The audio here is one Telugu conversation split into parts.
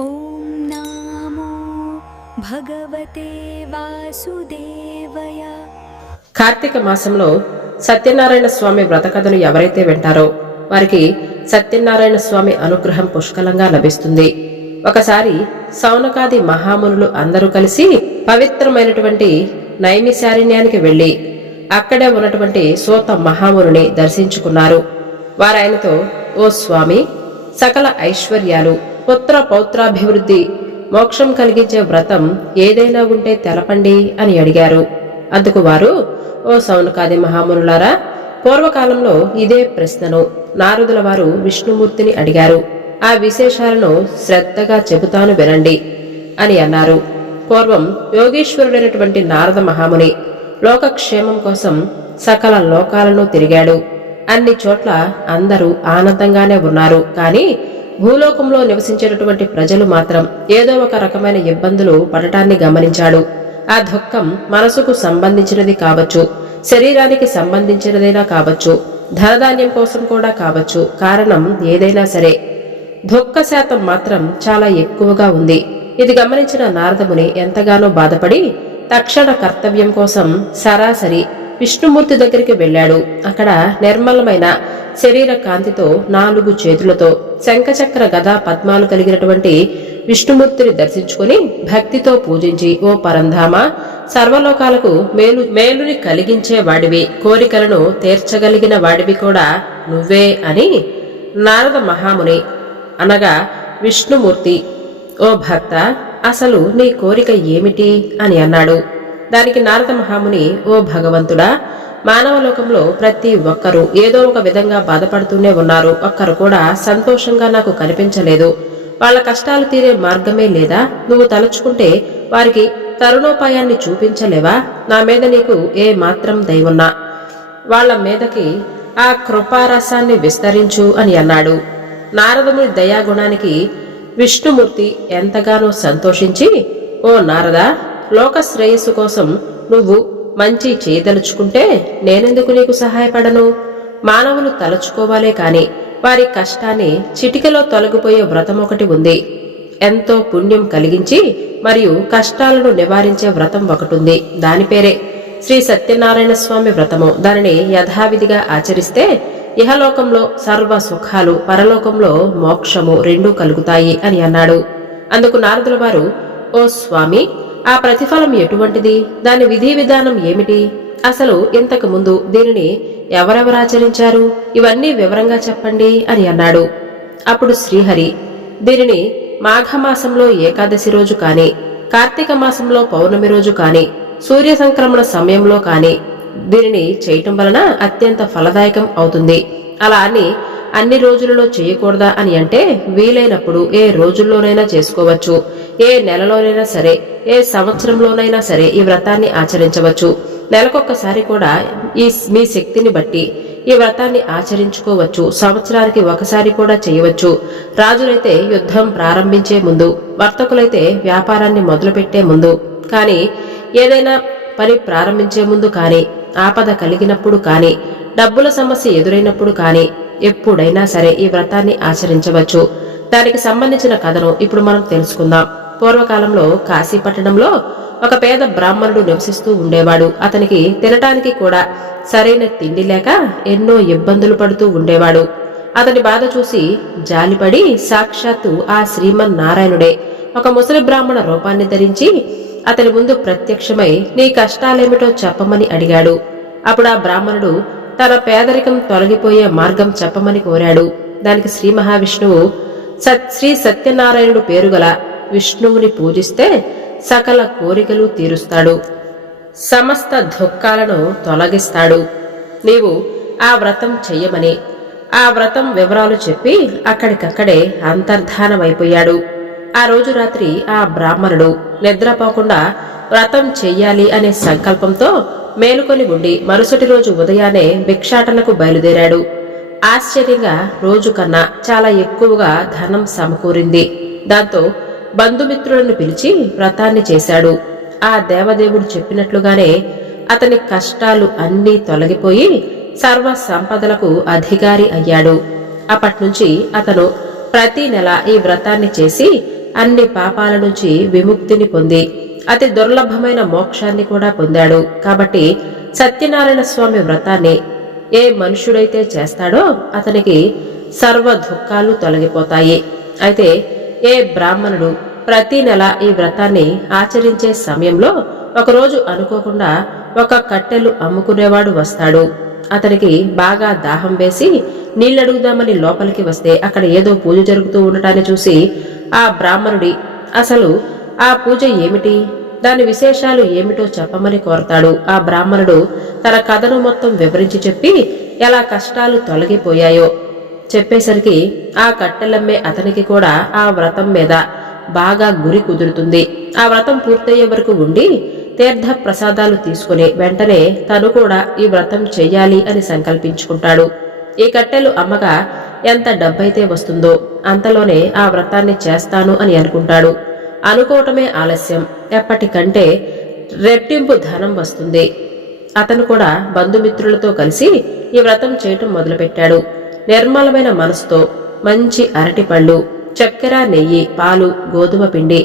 ఓం నమో భగవతే వాసుదేవయ. కార్తీక మాసంలో సత్యనారాయణ స్వామి వ్రతకథను ఎవరైతే వింటారో వారికి సత్యనారాయణ స్వామి అనుగ్రహం పుష్కలంగా లభిస్తుంది. ఒకసారి సౌనకాది మహామునులు అందరూ కలిసి పవిత్రమైనటువంటి నైమిశారణ్యానికి వెళ్లి అక్కడే ఉన్నటువంటి సూత మహామునుని దర్శించుకున్నారు. వారాయనతో, ఓ స్వామి, సకల ఐశ్వర్యాలు, పుత్ర పౌత్రాభివృద్ధి, మోక్షం కలిగించే వ్రతం ఏదైనా ఉంటే తెలపండి అని అడిగారు. అందుకు వారు, ఓ సౌనకాది మహామునులారా, పూర్వకాలంలో ఇదే ప్రశ్నను నారదుల వారు విష్ణుమూర్తిని అడిగారు. ఆ విశేషాలను శ్రద్ధగా చెబుతాను వినండి అని అన్నారు. పూర్వం యోగీశ్వరుడైనటువంటి నారద మహాముని లోకక్షేమం కోసం సకల లోకాలను తిరిగాడు. అన్ని చోట్ల అందరూ ఆనందంగానే ఉన్నారు. కానీ భూలోకంలో నివసించేటటువంటి ప్రజలు మాత్రం ఏదో ఒక రకమైన ఇబ్బందులు పడటాన్ని గమనించాడు. ఆ దుఃఖం మనసుకు సంబంధించినది కావచ్చు, శరీరానికి సంబంధించినదైనా కావచ్చు, ధనధాన్యం కోసం కూడా కావచ్చు. కారణం ఏదైనా సరే దుఃఖ శాతం మాత్రం చాలా ఎక్కువగా ఉంది. ఇది గమనించిన నారదముని ఎంతగానో బాధపడి తక్షణ కర్తవ్యం కోసం సరాసరి విష్ణుమూర్తి దగ్గరికి వెళ్ళాడు. అక్కడ నిర్మలమైన శరీర కాంతితో 4 చేతులతో శంఖచక్ర గదా పద్మాలు కలిగినటువంటి విష్ణుమూర్తిని దర్శించుకుని భక్తితో పూజించి, ఓ పరంధామ, సర్వలోకాలకు మేలుని కలిగించే వాడివి, కోరికలను తీర్చగలిగిన వాడివి కూడా నువ్వే అని నారద మహాముని అనగా విష్ణుమూర్తి, ఓ భక్త, అసలు నీ కోరిక ఏమిటి అని అన్నాడు. దానికి నారద మహాముని, ఓ భగవంతుడా, మానవలోకంలో ప్రతి ఒక్కరూ ఏదో ఒక విధంగా బాధపడుతూనే ఉన్నారు. ఒక్కరు కూడా సంతోషంగా నాకు కనిపించలేదు. వాళ్ళ కష్టాలు తీరే మార్గమే లేదా? నువ్వు తలుచుకుంటే వారికి తరుణోపాయాన్ని చూపించలేవా? నా మీద నీకు ఏ మాత్రం దయవున్నా వాళ్ల మీదకి ఆ కృపారసాన్ని విస్తరించు అని అన్నాడు. నారదముని దయాగుణానికి విష్ణుమూర్తి ఎంతగానో సంతోషించి, ఓ నారద, లోక శ్రేయస్సు కోసం నువ్వు మంచి చేయదలుచుకుంటే నేనెందుకు నీకు సహాయపడను? మానవులు తలుచుకోవాలే కాని వారి కష్టాన్ని చిటికలో తొలగిపోయే వ్రతం ఒకటి ఉంది. ఎంతో పుణ్యం కలిగించి మరియు కష్టాలను నివారించే వ్రతం ఒకటుంది. దాని పేరే శ్రీ సత్యనారాయణ స్వామి వ్రతము. దానిని యథావిధిగా ఆచరిస్తే ఇహలోకంలో సర్వ సుఖాలు, పరలోకంలో మోక్షము రెండూ కలుగుతాయి అని అన్నాడు. అందుకు నారదుల వారు, ఓ స్వామి, ఆ ప్రతిఫలం ఎటువంటిది? దాని విధి విధానం ఏమిటి? అసలు ఇంతకు ముందు దీనిని ఎవరెవరు ఆచరించారు? ఇవన్నీ వివరంగా చెప్పండి అని అన్నాడు. అప్పుడు శ్రీహరి, దీనిని మాఘమాసంలో ఏకాదశి రోజు కాని, కార్తీక మాసంలో పౌర్ణమి రోజు కాని, సూర్య సంక్రమణ సమయంలో కాని దీనిని చేయటం వలన అత్యంత ఫలదాయకం అవుతుంది. అలా అని అన్ని రోజులలో చేయకూడదా అని అంటే, వీలైనప్పుడు ఏ రోజుల్లోనైనా చేసుకోవచ్చు. ఏ నెలలోనైనా సరే, ఏ సంవత్సరంలోనైనా సరే ఈ వ్రతాన్ని ఆచరించవచ్చు. నెలకొక్కసారి కూడా మీ శక్తిని బట్టి ఈ వ్రతాన్ని ఆచరించుకోవచ్చు. సంవత్సరానికి ఒకసారి కూడా చేయవచ్చు. రాజులైతే యుద్ధం ప్రారంభించే ముందు, వర్తకులైతే వ్యాపారాన్ని మొదలుపెట్టే ముందు, కానీ ఏదైనా పని ప్రారంభించే ముందు కానీ, ఆపద కలిగినప్పుడు కానీ, డబ్బుల సమస్య ఎదురైనప్పుడు కానీ ఎప్పుడైనా సరే ఈ వ్రతాన్ని ఆచరించవచ్చు. దానికి సంబంధించిన కథను ఇప్పుడు మనం తెలుసుకుందాం. పూర్వకాలంలో కాశీపట్టణంలో ఒక పేద బ్రాహ్మణుడు నివసిస్తూ ఉండేవాడు. అతనికి తినటానికి కూడా సరైన తిండి లేక ఎన్నో ఇబ్బందులు పడుతూ ఉండేవాడు. అతని బాధ చూసి జాలిపడి సాక్షాత్తు ఆ శ్రీమన్నారాయణుడే ఒక ముసలి బ్రాహ్మణ రూపాన్ని ధరించి అతని ముందు ప్రత్యక్షమై నీ కష్టాలేమిటో చెప్పమని అడిగాడు. అప్పుడు ఆ బ్రాహ్మణుడు తన పేదరికం తొలగిపోయే మార్గం చెప్పమని కోరాడు. దానికి శ్రీ మహావిష్ణువు, శ్రీ సత్యనారాయణుడు పేరుగల విష్ణువుని పూజిస్తే సకల కోరికలు తీరుస్తాడు, సమస్త దుఃఖాలను తొలగిస్తాడు. నీవు ఆ వ్రతం చెయ్యమని ఆ వ్రతం వివరాలు చెప్పి అక్కడికక్కడే అంతర్ధానమైపోయాడు. ఆ రోజు రాత్రి ఆ బ్రాహ్మణుడు నిద్రపోకుండా వ్రతం చెయ్యాలి అనే సంకల్పంతో మేలుకొని ఉండి మరుసటి రోజు ఉదయాన్నే భిక్షాటనకు బయలుదేరాడు. ఆశ్చర్యంగా రోజు కన్నా చాలా ఎక్కువగా ధనం సమకూరింది. దాంతో బంధుమిత్రులను పిలిచి వ్రతాన్ని చేశాడు. ఆ దేవదేవుడు చెప్పినట్లుగానే అతని కష్టాలు అన్నీ తొలగిపోయి సర్వ సంపదలకు అధికారి అయ్యాడు. అప్పట్నుంచి అతను ప్రతి నెల ఈ వ్రతాన్ని చేసి అన్ని పాపాల నుంచి విముక్తిని పొంది అతి దుర్లభమైన మోక్షాన్ని కూడా పొందాడు. కాబట్టి సత్యనారాయణ స్వామి వ్రతాన్ని ఏ మనుష్యుడైతే చేస్తాడో అతనికి సర్వ దుఃఖాలు తొలగిపోతాయి. అయితే ఏ బ్రాహ్మణుడు ప్రతి నెల ఈ వ్రతాన్ని ఆచరించే సమయంలో ఒకరోజు అనుకోకుండా ఒక కట్టెలు అమ్ముకునేవాడు వస్తాడు. అతనికి బాగా దాహం వేసి నీళ్లడుగుదామని లోపలికి వస్తే అక్కడ ఏదో పూజ జరుగుతూ ఉండటాన్ని చూసి ఆ బ్రాహ్మణుడి అసలు ఆ పూజ ఏమిటి, దాని విశేషాలు ఏమిటో చెప్పమని కోరతాడు. ఆ బ్రాహ్మణుడు తన కథను మొత్తం వివరించి చెప్పి ఎలా కష్టాలు తొలగిపోయాయో చెప్పేసరికి ఆ కట్టెలమ్మే అతనికి కూడా ఆ వ్రతం మీద బాగా గురి కుదురుతుంది. ఆ వ్రతం పూర్తయ్యే వరకు ఉండి తీర్థ ప్రసాదాలు తీసుకుని వెంటనే తను కూడా ఈ వ్రతం చెయ్యాలి అని సంకల్పించుకుంటాడు. ఈ కట్టెలు అమ్మగా ఎంత డబ్బైతే వస్తుందో అంతలోనే ఆ వ్రతాన్ని చేస్తాను అని అనుకుంటాడు. అనుకోవటమే ఆలస్యం, ఎప్పటికంటే రెట్టింపు ధనం వస్తుంది. అతను కూడా బంధుమిత్రులతో కలిసి ఈ వ్రతం చేయటం మొదలుపెట్టాడు. నిర్మలమైన మనసుతో మంచి అరటిపళ్ళు, చక్కెర, నెయ్యి, పాలు, గోధుమ పిండి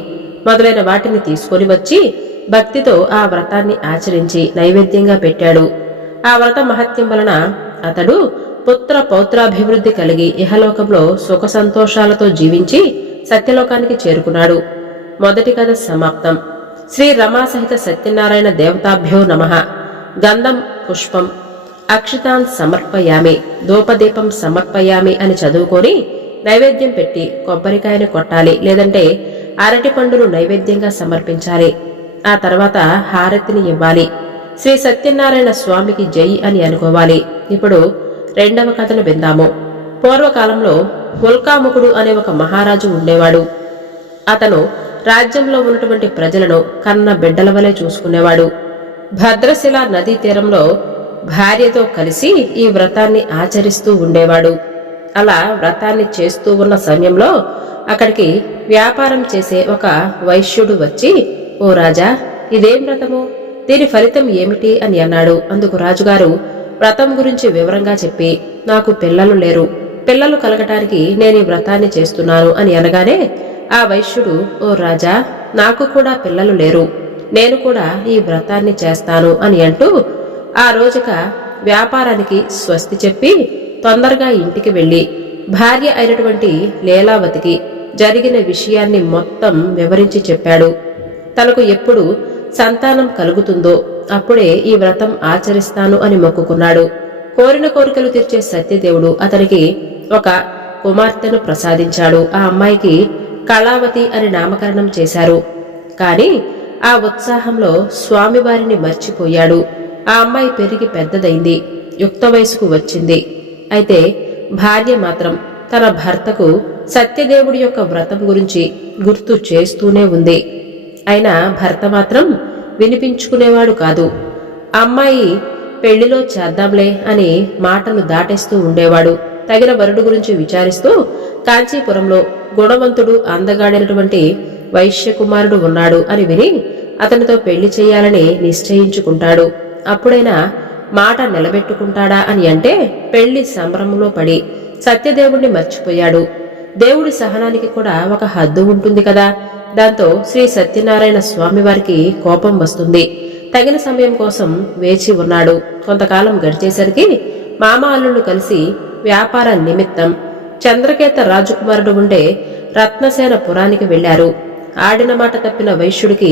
మొదలైన వాటిని తీసుకొని వచ్చి భక్తితో ఆ వ్రతాన్ని ఆచరించి నైవేద్యంగా పెట్టాడు. ఆ వ్రత మహత్యం వలన అతడు పుత్ర పౌత్రాభివృద్ధి కలిగి ఇహలోకంలో సుఖ సంతోషాలతో జీవించి సత్యలోకానికి చేరుకున్నాడు. మొదటి కథ సమాప్తం. శ్రీ రమా సహిత సత్యనారాయణ దేవతాభ్యో నమః. గంధం పుష్పం అక్షితాన్ సమర్పయామి, ధూపదీపం సమర్పయామి అని చదువుకొని నైవేద్యం పెట్టి కొబ్బరికాయను కొట్టాలి, లేదంటే అరటి పండును నైవేద్యంగా సమర్పించాలి. ఆ తర్వాత హారతిని ఇవ్వాలి. శ్రీ సత్యనారాయణ స్వామికి జై అని అనుకోవాలి. ఇప్పుడు రెండవ కథను విందాము. పూర్వకాలంలో ఉల్కాముకుడు అనే ఒక మహారాజు ఉండేవాడు. అతను రాజ్యంలో ఉన్నటువంటి ప్రజలను కన్న బిడ్డల వలె చూసుకునేవాడు. భద్రశిల నదీ తీరంలో భార్యతో కలిసి ఈ వ్రతాన్ని ఆచరిస్తూ ఉండేవాడు. అలా వ్రతాన్ని చేస్తూ ఉన్న సమయంలో అక్కడికి వ్యాపారం చేసే ఒక వైశ్యుడు వచ్చి, ఓ రాజా, ఇదేం వ్రతము, దీని ఫలితం ఏమిటి అని అన్నాడు. అందుకు రాజుగారు వ్రతం గురించి వివరంగా చెప్పి, నాకు పిల్లలు లేరు, పిల్లలు కలగటానికి నేను ఈ వ్రతాన్ని చేస్తున్నాను అని అనగానే ఆ వైశ్యుడు, ఓ రాజా, నాకు కూడా పిల్లలు లేరు, నేను కూడా ఈ వ్రతాన్ని చేస్తాను అని అంటూ ఆ రోజుక వ్యాపారానికి స్వస్తి చెప్పి తొందరగా ఇంటికి వెళ్లి భార్య అయినటువంటి లీలావతికి జరిగిన విషయాన్ని మొత్తం వివరించి చెప్పాడు. తనకు ఎప్పుడు సంతానం కలుగుతుందో అప్పుడే ఈ వ్రతం ఆచరిస్తాను అని మొక్కుకున్నాడు. కోరిన కోరికలు తీర్చే సత్యదేవుడు అతనికి ఒక కుమార్తెను ప్రసాదించాడు. ఆ అమ్మాయికి కళావతి అని నామకరణం చేశారు. కాని ఆ ఉత్సాహంలో స్వామివారిని మర్చిపోయాడు. ఆ అమ్మాయి పెరిగి పెద్దదైంది, యుక్త వయసుకు వచ్చింది. అయితే భార్య మాత్రం తన భర్తకు సత్యదేవుడి యొక్క వ్రతం గురించి గుర్తు చేస్తూనే ఉంది. అయినా భర్త మాత్రం వినిపించుకునేవాడు కాదు. అమ్మాయి పెళ్లిలో చేద్దాంలే అని మాటలు దాటేస్తూ ఉండేవాడు. తగిన వరుడు గురించి విచారిస్తూ కాంచీపురంలో గుణవంతుడు అందగాడైనటువంటి వైశ్యకుమారుడు ఉన్నాడు అని విని అతనితో పెళ్లి చేయాలని నిశ్చయించుకుంటాడు. అప్పుడైనా మాట నిలబెట్టుకుంటాడా అని అంటే పెళ్లి సంభ్రమంలో పడి సత్యదేవుణ్ణి మర్చిపోయాడు. దేవుడి సహనానికి కూడా ఒక హద్దు ఉంటుంది కదా. దాంతో శ్రీ సత్యనారాయణ స్వామి వారికి కోపం వస్తుంది. తగిన సమయం కోసం వేచి ఉన్నాడు. కొంతకాలం గడిచేసరికి మామ అల్లుళ్ళు కలిసి వ్యాపార నిమిత్తం చంద్రకేత రాజకుమారుడు ఉండే రత్నసేన పురానికి వెళ్లారు. ఆడిన మాట తప్పిన వైశ్యుడికి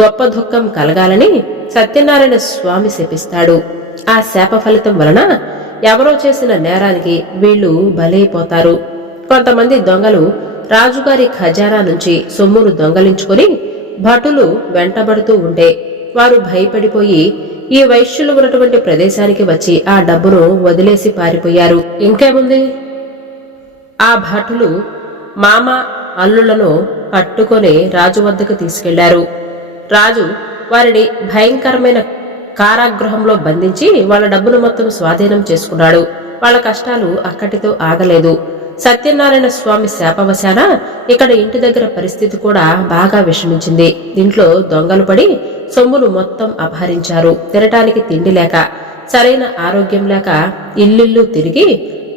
గొప్ప దుఃఖం కలగాలని సత్యనారాయణ స్వామి శపిస్తాడు. ఆ శాప ఫలితం వలన ఎవరో చేసిన నేరానికి వీళ్లు బలైపోతారు. కొంతమంది దొంగలు రాజుగారి ఖజానా నుంచి సొమ్మును దొంగలించుకుని భటులు వెంటబడుతూ ఉంటే వారు భయపడిపోయి ఈ వైశ్యులు ఉన్నటువంటి ప్రదేశానికి వచ్చి ఆ డబ్బును వదిలేసి పారిపోయారు. ఇంకేముంది, ఆ భటులు మామ అల్లులను పట్టుకొని రాజు వద్దకు తీసుకెళ్లారు. రాజు వారిని భయంకరమైన కారాగృహంలో బంధించి వాళ్ళ డబ్బును మొత్తం స్వాధీనం చేసుకున్నాడు. వాళ్ళ కష్టాలు అక్కడితో ఆగలేదు. సత్యనారాయణ స్వామి శాపవశాన ఇక్కడ ఇంటి దగ్గర పరిస్థితి కూడా బాగా విషమించింది. ఇంట్లో దొంగలు పడి సొమ్మును మొత్తం అపహరించారు. తినటానికి తిండి లేక, సరైన ఆరోగ్యం లేక ఇల్లిల్లు తిరిగి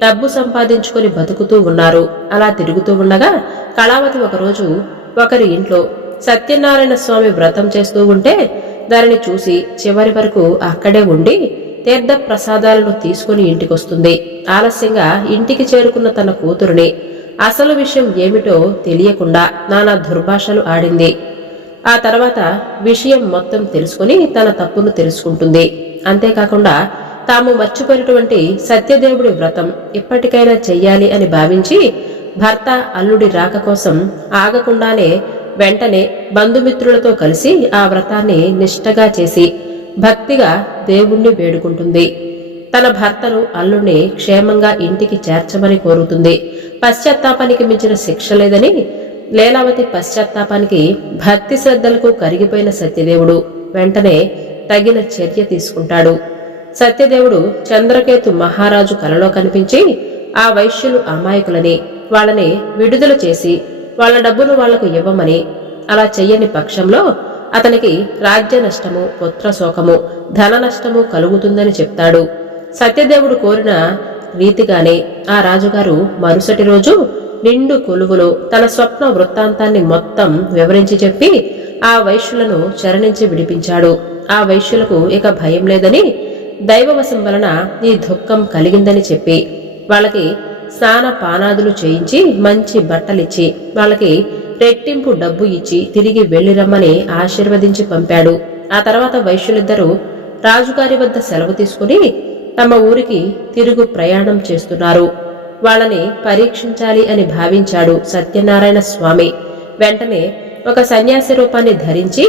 డబ్బు సంపాదించుకొని బతుకుతూ ఉన్నారు. అలా తిరుగుతూ ఉండగా కళావతి ఒకరోజు ఒకరి ఇంట్లో సత్యనారాయణ స్వామి వ్రతం చేస్తూ ఉంటే దానిని చూసి చివరి వరకు అక్కడే ఉండి తీర్థ ప్రసాదాలను తీసుకుని ఇంటికొస్తుంది. ఆలస్యంగా ఇంటికి చేరుకున్న తన కూతురుని అసలు విషయం ఏమిటో తెలియకుండా నానా దుర్భాషలు ఆడింది. ఆ తర్వాత విషయం మొత్తం తెలుసుకుని తన తప్పును తెలుసుకుంటుంది. అంతేకాకుండా తాము మర్చిపోయినటువంటి సత్యదేవుడి వ్రతం ఇప్పటికైనా చెయ్యాలి అని భావించి భర్త అల్లుడి రాక కోసం ఆగకుండానే వెంటనే బంధుమిత్రులతో కలిసి ఆ వ్రతాన్ని నిష్ఠగా చేసి భక్తిగా దేవుణ్ణి వేడుకుంటుంది. తన భర్తను అల్లుడిని క్షేమంగా ఇంటికి చేర్చమని కోరుతుంది. పశ్చాత్తాపానికి మించిన శిక్ష లేదని లీలావతి పశ్చాత్తాపానికి భక్తి శ్రద్ధలకు కరిగిపోయిన సత్యదేవుడు వెంటనే తగిన చర్య తీసుకుంటాడు. సత్యదేవుడు చంద్రకేతు మహారాజు కలలో కనిపించి ఆ వైశ్యులు అమాయకులని వాళ్ళని విడుదల చేసి వాళ్ళ డబ్బును వాళ్లకు ఇవ్వమని, అలా చెయ్యని పక్షంలో అతనికి రాజ్య నష్టము, పుత్రశోకము, ధన నష్టము కలుగుతుందని చెప్తాడు. సత్యదేవుడు కోరిన రీతిగానే ఆ రాజుగారు మరుసటి రోజు నిండు కొలువులో తన స్వప్న వృత్తాంతాన్ని మొత్తం వివరించి చెప్పి ఆ వైశ్యులను చరణించి విడిపించాడు. ఆ వైశ్యులకు ఇక భయం లేదని, దైవవశం వలన ఈ దుఃఖం కలిగిందని చెప్పి వాళ్ళకి స్నాన పానాదులు చేయించి మంచి బట్టలిచ్చి వాళ్ళకి రెట్టింపు డబ్బు ఇచ్చి తిరిగి వెళ్లిరమ్మని ఆశీర్వదించి పంపాడు. ఆ తర్వాత వైశ్యులిద్దరూ రాజుగారి వద్ద సెలవు తీసుకుని తమ ఊరికి తిరుగు ప్రయాణం చేస్తున్నారు. వాళ్ళని పరీక్షించాలి అని భావించాడు సత్యనారాయణ స్వామి. వెంటనే ఒక సన్యాసి రూపాన్ని ధరించి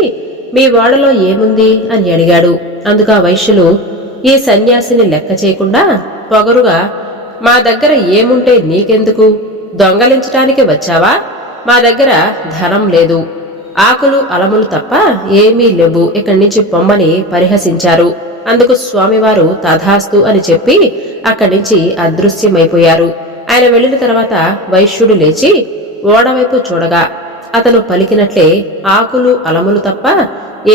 మీ వాడలో ఏముంది అని అడిగాడు. అందుకు ఆ వైశ్యులు ఈ సన్యాసిని లెక్క చేయకుండా పొగరుగా, మా దగ్గర ఏముంటే నీకెందుకు, దొంగలించటానికి వచ్చావా? మా దగ్గర ధనం లేదు, ఆకులు అలములు తప్ప ఏమీ లేవు, ఇక్కడి నుంచి పొమ్మని పరిహసించారు. అందుకు స్వామివారు తథాస్తు అని చెప్పి అక్కడి నుంచి అదృశ్యమైపోయారు. ఆయన వెళ్లిన తర్వాత వైశ్యుడు లేచి ఓడవైపు చూడగా అతను పలికినట్లే ఆకులు అలములు తప్ప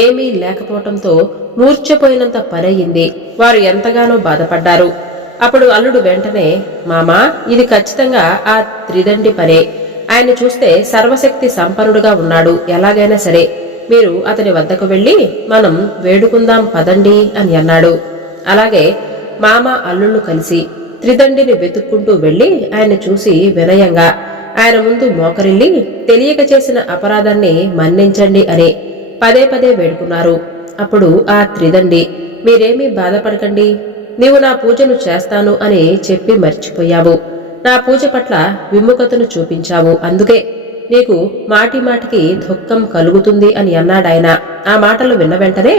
ఏమీ లేకపోవటంతో మూర్ఛపోయినంత పనయింది. వారు ఎంతగానో బాధపడ్డారు. అప్పుడు అల్లుడు వెంటనే, మామా, ఇది ఖచ్చితంగా ఆ త్రిదండి పనే. ఆయన్ని చూస్తే సర్వశక్తి సంపన్నుడుగా ఉన్నాడు. ఎలాగైనా సరే మీరు అతని వద్దకు వెళ్లి మనం వేడుకుందాం పదండి అని అన్నాడు. అలాగే మామ అల్లుళ్ళు కలిసి త్రిదండిని వెతుక్కుంటూ వెళ్లి ఆయన్ని చూసి వినయంగా ఆయన ముందు మోకరిల్లి తెలియక చేసిన అపరాధాన్ని మన్నించండి అని పదే పదే వేడుకున్నారు. అప్పుడు ఆ త్రిదండి, మీరేమీ బాధపడకండి, నీవు నా పూజను చేస్తాను అని చెప్పి మర్చిపోయావు. నా పూజ పట్ల విముఖతను చూపించావు. అందుకే నీకు మాటి మాటికి దుఃఖం కలుగుతుంది అని అన్నాడాయన. ఆ మాటలు విన్న వెంటనే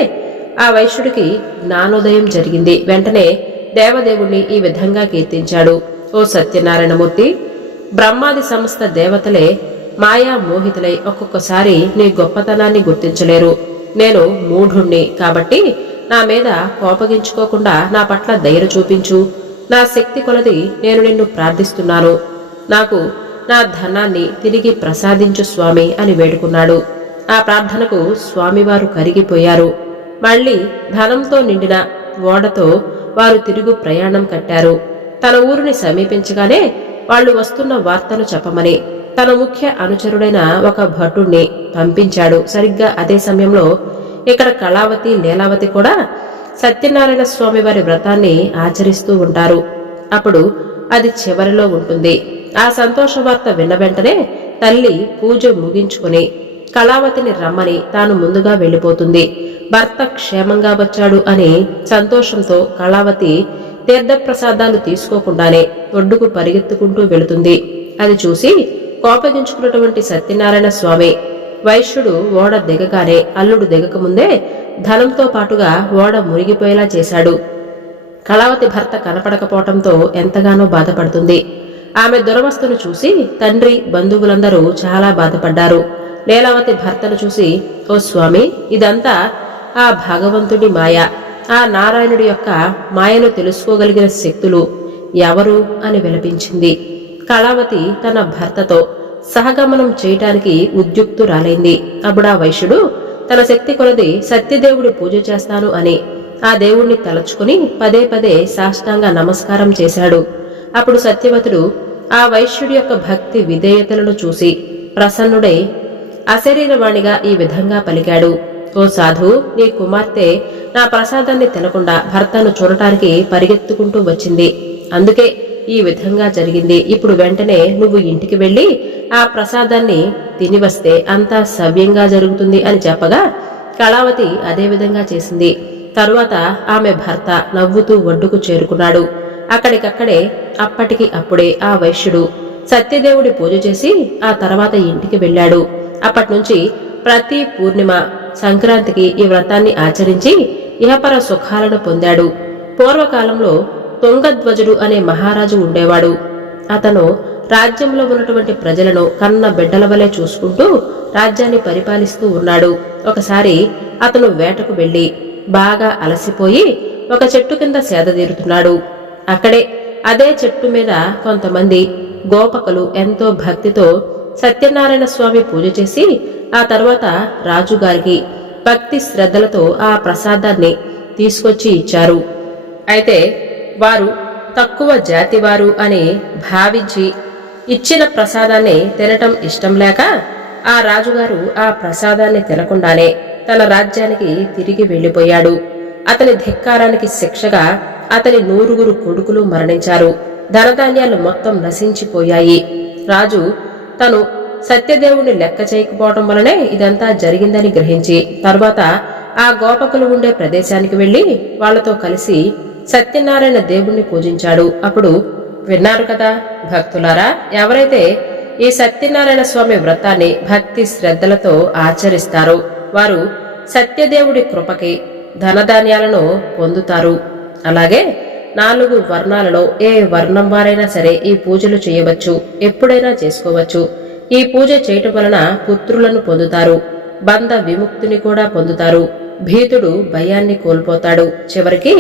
ఆ వైశ్యుడికి జ్ఞానోదయం జరిగింది. వెంటనే దేవదేవుణ్ణి ఈ విధంగా కీర్తించాడు. ఓ సత్యనారాయణమూర్తి, బ్రహ్మాది సమస్త దేవతలే మాయా మోహితులై ఒక్కొక్కసారి నీ గొప్పతనాన్ని గుర్తించలేరు. నేను మూఢుణ్ణి కాబట్టి నా మీద కోపగించుకోకుండా నా పట్ల దయ చూపించు. నా శక్తి కొలది నేను నిన్ను ప్రార్థిస్తున్నాను. నాకు నా ధనాన్ని తిరిగి ప్రసాదించు స్వామి అని వేడుకున్నాడు. ఆ ప్రార్థనకు స్వామివారు కరిగిపోయారు. మళ్లీ ధనంతో నిండిన ఓడతో వారు తిరుగు ప్రయాణం కట్టారు. తన ఊరిని సమీపించగానే వాళ్లు వస్తున్న వార్తను చెప్పమని తన ముఖ్య అనుచరుడైన ఒక భటుణ్ణి పంపించాడు. సరిగ్గా అదే సమయంలో ఇక్కడ కళావతి, లీలావతి కూడా సత్యనారాయణ స్వామి వారి వ్రతాన్ని ఆచరిస్తూ ఉంటారు. అప్పుడు అది చివరిలో ఉంటుంది. ఆ సంతోష వార్త విన్న వెంటనే తల్లి పూజ ముగించుకుని కళావతిని రమ్మని తాను ముందుగా వెళ్లిపోతుంది. భర్త క్షేమంగా వచ్చాడు అని సంతోషంతో కళావతి తీర్థప్రసాదాలు తీసుకోకుండానే ఒడ్డుకు పరిగెత్తుకుంటూ వెళుతుంది. అది చూసి కోపగించుకున్నటువంటి సత్యనారాయణ స్వామి వైశ్యుడు ఓడ దిగగానే అల్లుడు దిగకముందే ధనంతో పాటుగా ఓడ మునిగిపోయేలా చేశాడు. కళావతి భర్త కనపడకపోవటంతో ఎంతగానో బాధపడుతుంది. ఆమె దురవస్థను చూసి తండ్రి, బంధువులందరూ చాలా బాధపడ్డారు. లీలావతి భర్తను చూసి, ఓ స్వామి, ఇదంతా ఆ భగవంతుడి మాయ, ఆ నారాయణుడి యొక్క మాయను తెలుసుకోగలిగిన శక్తులు ఎవరు అని విలపించింది. కళావతి తన భర్తతో సహగమనం చేయటానికి ఉద్యుక్తురాలైంది. అప్పుడా వైశ్యుడు తన శక్తి కొలది సత్యదేవుడి పూజ చేస్తాను అని ఆ దేవుణ్ణి తలచుకుని పదే పదే సాష్టాంగ నమస్కారం చేశాడు. అప్పుడు సత్యవతుడు ఆ వైశ్యుడి యొక్క భక్తి విధేయతలను చూసి ప్రసన్నుడై అశరీరవాణిగా ఈ విధంగా పలికాడు. ఓ సాధు, నీ కుమార్తె నా ప్రసాదాన్ని తినకుండా భర్తను చూడటానికి పరిగెత్తుకుంటూ వచ్చింది. అందుకే ఈ విధంగా జరిగింది. ఇప్పుడు వెంటనే నువ్వు ఇంటికి వెళ్ళి ఆ ప్రసాదాన్ని తిని వస్తే అంతా సవ్యంగా జరుగుతుంది అని చెప్పగా కళావతి అదే విధంగా చేసింది. తరువాత ఆమె భర్త నవ్వుతూ ఒడ్డుకు చేరుకున్నాడు. అక్కడికక్కడే అప్పటికి అప్పుడే ఆ వైశ్యుడు సత్యదేవుడి పూజ చేసి ఆ తర్వాత ఇంటికి వెళ్ళాడు. అప్పట్నుంచి ప్రతి పూర్ణిమ, సంక్రాంతికి ఈ వ్రతాన్ని ఆచరించి ఇహపర సుఖాలను పొందాడు. పూర్వకాలంలో తుంగధ్వజుడు అనే మహారాజు ఉండేవాడు. అతను రాజ్యంలో ఉన్నటువంటి ప్రజలను కన్న బిడ్డల వలె చూసుకుంటూ రాజ్యాన్ని పరిపాలిస్తూ ఉన్నాడు. ఒకసారి అతను వేటకు వెళ్లి బాగా అలసిపోయి ఒక చెట్టు కింద సేదతీరుతున్నాడు. అక్కడే అదే చెట్టు మీద కొంతమంది గోపకులు ఎంతో భక్తితో సత్యనారాయణ స్వామి పూజ చేసి ఆ తర్వాత రాజుగారికి భక్తి శ్రద్ధలతో ఆ ప్రసాదాన్ని తీసుకొచ్చి ఇచ్చారు. అయితే వారు తక్కువ జాతివారు అని భావించి ఇచ్చిన ప్రసాదాన్ని తినటం ఇష్టం లేక ఆ రాజుగారు ఆ ప్రసాదాన్ని తినకుండానే తన రాజ్యానికి తిరిగి వెళ్లిపోయాడు. అతని ధిక్కారానికి శిక్షగా అతని 9 కొడుకులు మరణించారు. ధనధాన్యాలు మొత్తం నశించిపోయాయి. రాజు తను సత్యదేవుని లెక్క చేయకపోవడం వలనే ఇదంతా జరిగిందని గ్రహించి తర్వాత ఆ గోపకులు ఉండే ప్రదేశానికి వెళ్లి వాళ్లతో కలిసి సత్యనారాయణ దేవుణ్ణి పూజించాడు. అప్పుడు విన్నారు కదా భక్తులారా, ఎవరైతే ఈ సత్యనారాయణ స్వామి వ్రతాన్ని భక్తి శ్రద్ధలతో ఆచరిస్తారో వారు సత్యదేవుడి కృపకి ధనధాన్యాలను పొందుతారు. అలాగే 4 వర్ణాలలో ఏ వర్ణం వారైనా సరే ఈ పూజలు చేయవచ్చు, ఎప్పుడైనా చేసుకోవచ్చు. ఈ పూజ చేయటం వలన పుత్రులను పొందుతారు, బంధ విముక్తిని కూడా పొందుతారు. భీతుడు భయాన్ని కోల్పోతాడు, చివరికి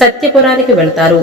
సత్యపురానికి వెళ్తారు.